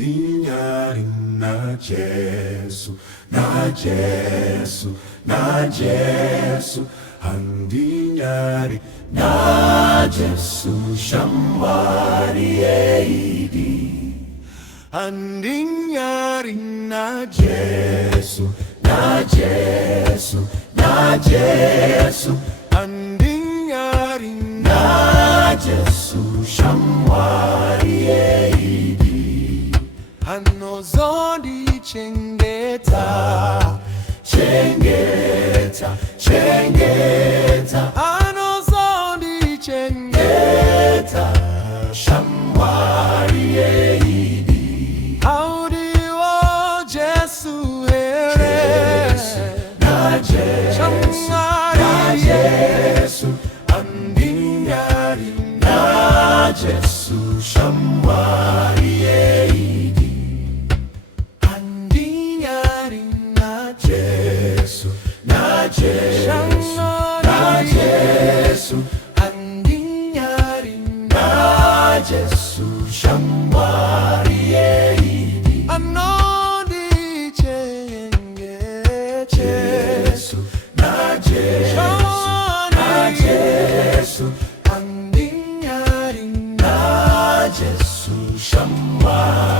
Andinyari na Jesu, na Jesu, na Jesu. Andinyari na Jesu, shambari eidi. Andinyari na Jesu, na Jesu, na Jesu. Andinyari na Jesu, shambari eidi. Anozondi chengeta, chengeta, chengeta. Anozondi chengeta, shambari eidi. Audio Jesu ere, na Jesu, na Jesu. Andinyari na Jesu, shambari eidi. Andinyari na Jesu, na Jesu, na Jesu. Andinyari na Jesu, shambari eidi. Anodi chenge Jesu, na Jesu, na Jesu. Andinyari na Jesu, shambari